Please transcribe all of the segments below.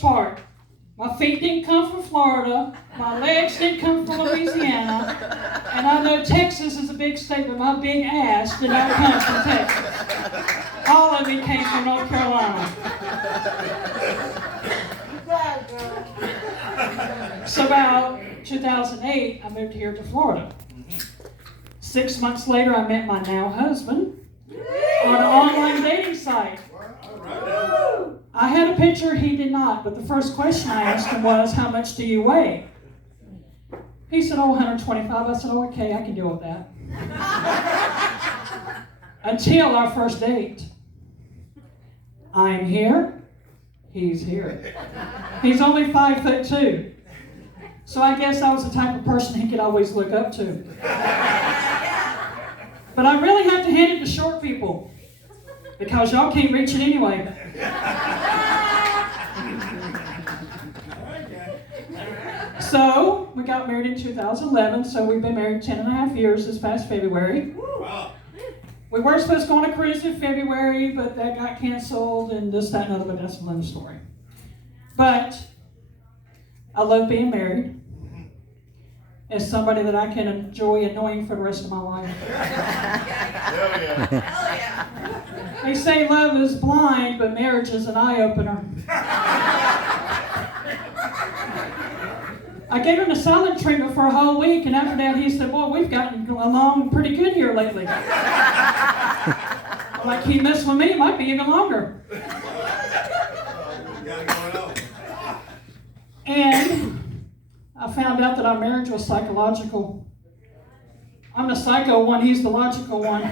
which part. My feet didn't come from Florida. My legs didn't come from Louisiana. And I know Texas is a big state, but my big ass did not come from Texas. All of it came from North Carolina. So about 2008, I moved here to Florida. 6 months later, I met my now husband on an online dating site. I had a picture, he did not, but the first question I asked him was, how much do you weigh? He said, 125. I said, okay, I can deal with that. Until our first date. I'm here, he's here. He's only 5'2". So I guess I was the type of person he could always look up to. But I really have to hand it to short people, because y'all can't reach it anyway. So, we got married in 2011, so we've been married 10 and a half years this past February. We weren't supposed to go on a cruise in February, but that got canceled, and this, that, and other, but that's another story. But I love being married. As somebody that I can enjoy annoying for the rest of my life. Hell yeah. Hell yeah. They say love is blind, but marriage is an eye-opener. I gave him the silent treatment for a whole week, and after that he said, boy, we've gotten along pretty good here lately. Like he messed with me, it might be even longer. And I found out that our marriage was psychological. I'm the psycho one, he's the logical one.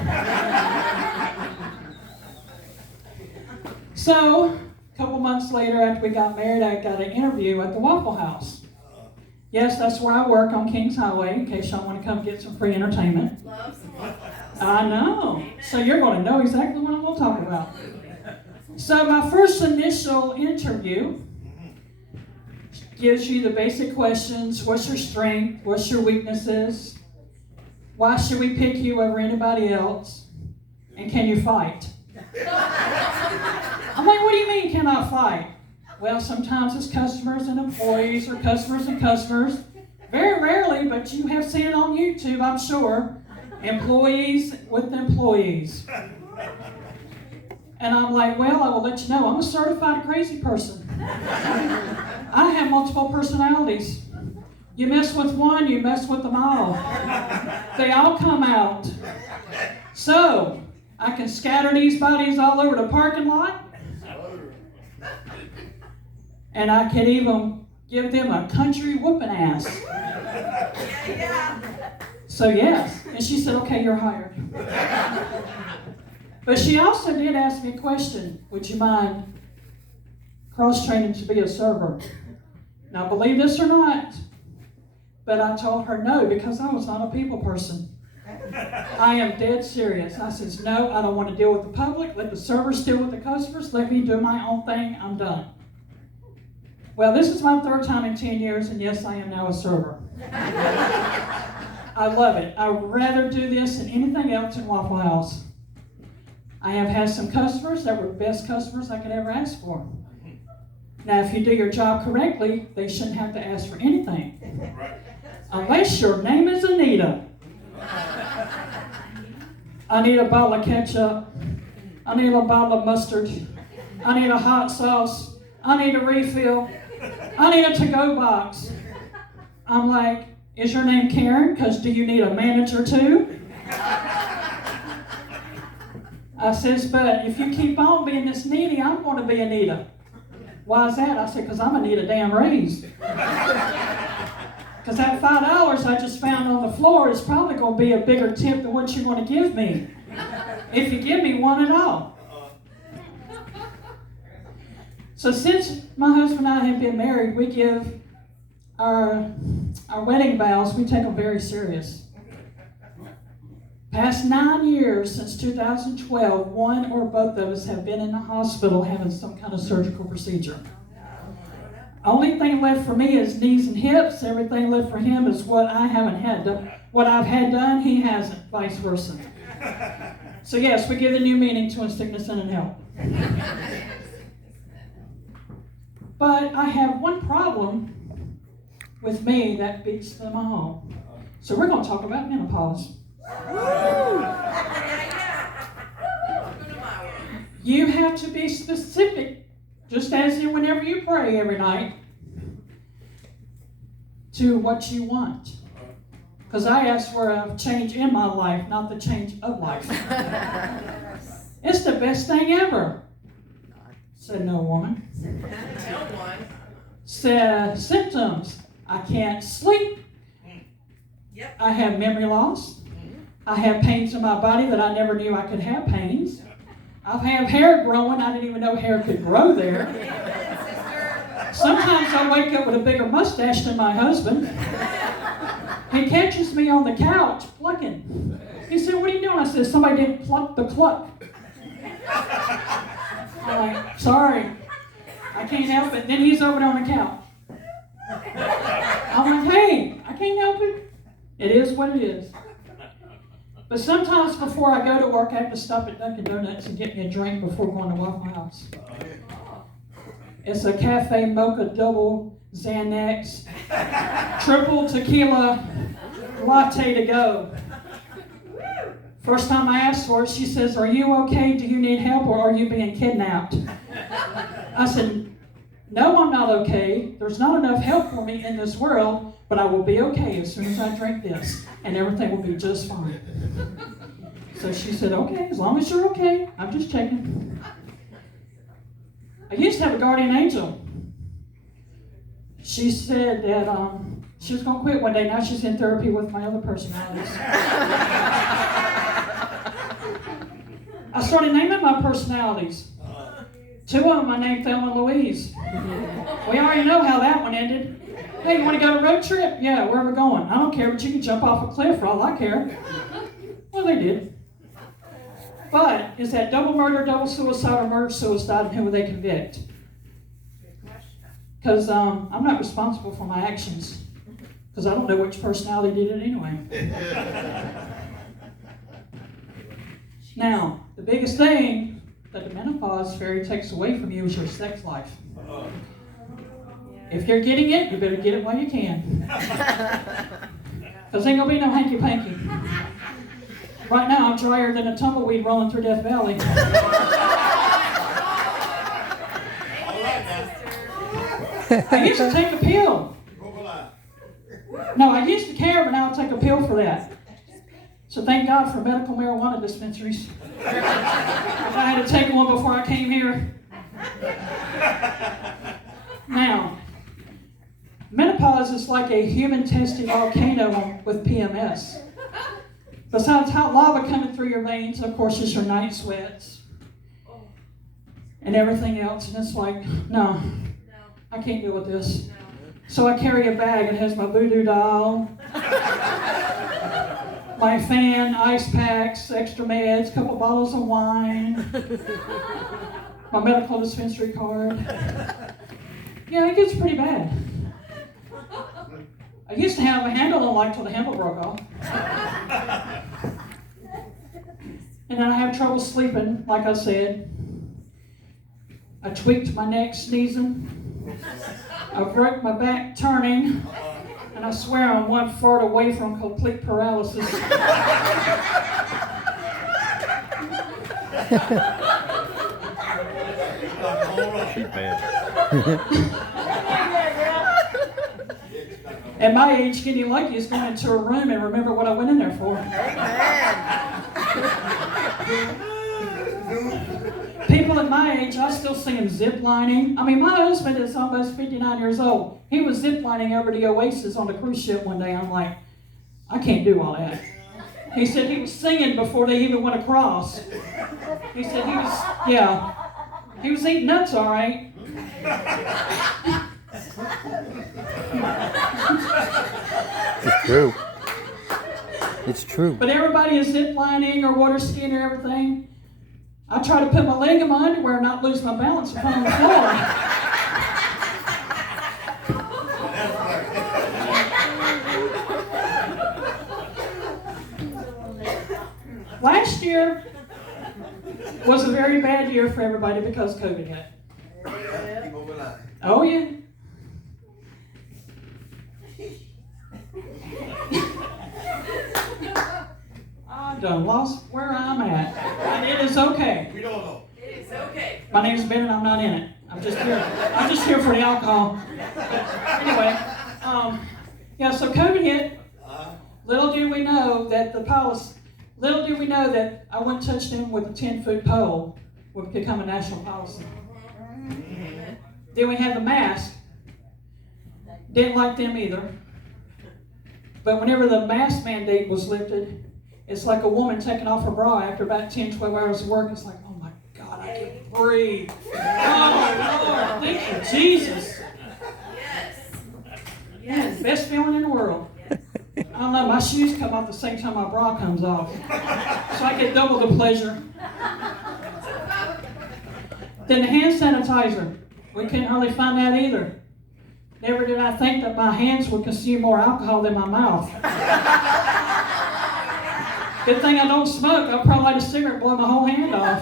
So, a couple months later after we got married, I got an interview at the Waffle House. Yes, that's where I work on Kings Highway, in case y'all want to come get some free entertainment. Love some Waffle House. I know. So you're going to know exactly what I'm going to talk about. So my first initial interview gives you the basic questions. What's your strength? What's your weaknesses? Why should we pick you over anybody else? And can you fight? I'm like, what do you mean, can I fight? Well, sometimes it's customers and employees, or customers and customers. Very rarely, but you have seen it on YouTube, I'm sure. Employees with employees. And I'm like, well, I will let you know, I'm a certified crazy person. I have multiple personalities. You mess with one, you mess with them all. They all come out. So, I can scatter these bodies all over the parking lot. And I can even give them a country whooping ass. So yes. And she said, okay, you're hired. But she also did ask me a question. Would you mind cross-training to be a server? Now, believe this or not, but I told her no, because I was not a people person. I am dead serious. I says, no, I don't want to deal with the public. Let the servers deal with the customers. Let me do my own thing. I'm done. Well, this is my third time in 10 years, and yes, I am now a server. I love it. I would rather do this than anything else in Waffle House. I have had some customers that were the best customers I could ever ask for. Now, if you do your job correctly, they shouldn't have to ask for anything. Unless your name is Anita. I need a bottle of ketchup. I need a bottle of mustard. I need a hot sauce. I need a refill. I need a to-go box. I'm like, is your name Karen? Because do you need a manager too? I says, but if you keep on being this needy, I'm going to be Anita. Why is that? I said, because I'm going to need a damn raise. Because that $5 I just found on the floor is probably going to be a bigger tip than what you want to give me. If you give me one at all. So since my husband and I have been married, we give our wedding vows, we take them very serious. Past 9 years, since 2012, one or both of us have been in the hospital having some kind of surgical procedure. Only thing left for me is knees and hips. Everything left for him is what I haven't had done. What I've had done, he hasn't, vice versa. So yes, we give the new meaning to in sickness and in health. But I have one problem with me that beats them all. So we're going to talk about menopause. You have to be specific, just as in whenever you pray every night, to what you want. Because I asked for a change in my life, not the change of life. It's the best thing ever. Said no woman. Said symptoms. I can't sleep. Yep. I have memory loss. I have pains in my body that I never knew I could have pains. I have hair growing. I didn't even know hair could grow there. Sometimes I wake up with a bigger mustache than my husband. He catches me on the couch plucking. He said, "What are you doing?" I said, "Somebody didn't pluck the cluck." I'm like, "Sorry, I can't help it." Then he's over there on the couch. I'm like, "Hey, I can't help it. It is what it is." But sometimes before I go to work, I have to stop at Dunkin' Donuts and get me a drink before going to Waffle House. It's a cafe mocha double Xanax, triple tequila latte to go. First time I asked for it, she says, "Are you okay? Do you need help, or are you being kidnapped?" I said, "No, I'm not okay. There's not enough help for me in this world, but I will be okay as soon as I drink this, and everything will be just fine." So she said, "Okay, as long as you're okay. I'm just checking." I used to have a guardian angel. She said that she was going to quit one day. Now she's in therapy with my other personalities. I started naming my personalities. 2 of them I named Thelma and Louise. We already know how that one ended. "Hey, you want to go on a road trip?" "Yeah, where are we going?" "I don't care, but you can jump off a cliff for all I care." Well, they did. But is that double murder, double suicide, or murder-suicide, and who will they convict? Because I'm not responsible for my actions. Because I don't know which personality did it anyway. Now, the biggest thing that the menopause fairy takes away from you is your sex life. If you're getting it, you better get it while you can. Because ain't going to be no hanky-panky. Right now, I'm drier than a tumbleweed rolling through Death Valley. I used to take a pill. No, I used to care, but now I take a pill for that. So thank God for medical marijuana dispensaries. I had to take one before I came here. Now, menopause is like a human-tested volcano with PMS. Besides hot lava coming through your veins, of course, it's your night sweats and everything else. And it's like, no, I can't deal with this. So I carry a bag that has my voodoo doll, my fan, ice packs, extra meds, couple bottles of wine, my medical dispensary card. Yeah, it gets pretty bad. I used to have a handle on light till the handle broke off. And then I have trouble sleeping, like I said. I tweaked my neck sneezing. I broke my back turning. And I swear I'm 1 fart away from complete paralysis. She's bad. At my age, getting lucky is going into a room and remember what I went in there for. People at my age, I still see them zip lining. I mean, my husband is almost 59 years old. He was zip lining over the Oasis on the cruise ship one day. I'm like, I can't do all that. He said he was singing before they even went across. He said he was eating nuts all right. It's true. It's true. But everybody is zip lining or water skiing or everything. I try to put my leg in my underwear and not lose my balance and fall on the floor. Last year was a very bad year for everybody because COVID hit. Oh, yeah. I done lost where I'm at. And it is okay. We don't know. It is okay. My name's Ben and I'm not in it. I'm just here. I'm just here for the alcohol. But anyway, yeah, so COVID hit. Little did we know that little did we know that I wouldn't touch them with a 10-foot pole would become a national policy. Then we had the mask. Didn't like them either. But whenever the mask mandate was lifted, it's like a woman taking off her bra after about 10, 12 hours of work. It's like, oh my God, I can breathe. Oh Lord, thank you, Jesus. Yes. Yes. Best feeling in the world. I don't know, my shoes come off the same time my bra comes off. So I get double the pleasure. Then the hand sanitizer. We couldn't hardly find that either. Never did I think that my hands would consume more alcohol than my mouth. Good thing I don't smoke. I'll probably light a cigarette and blow my whole hand off.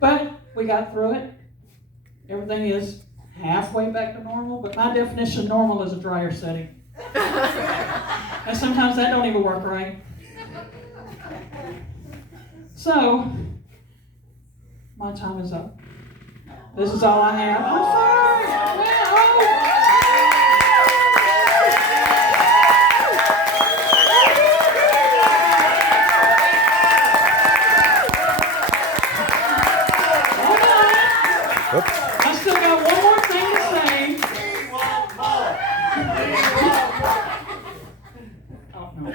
But we got through it. Everything is halfway back to normal, but my definition of normal is a dryer setting. And sometimes that don't even work right. So, my time is up. This is all I have. I'm sorry. I still got one more thing to say. Oh, no.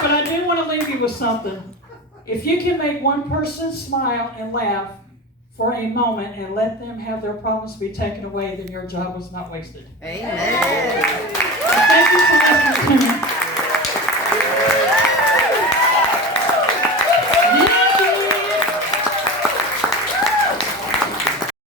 But I do want to leave you with something. If you can make one person smile and laugh for a moment and let them have their problems be taken away, then your job was not wasted. Amen.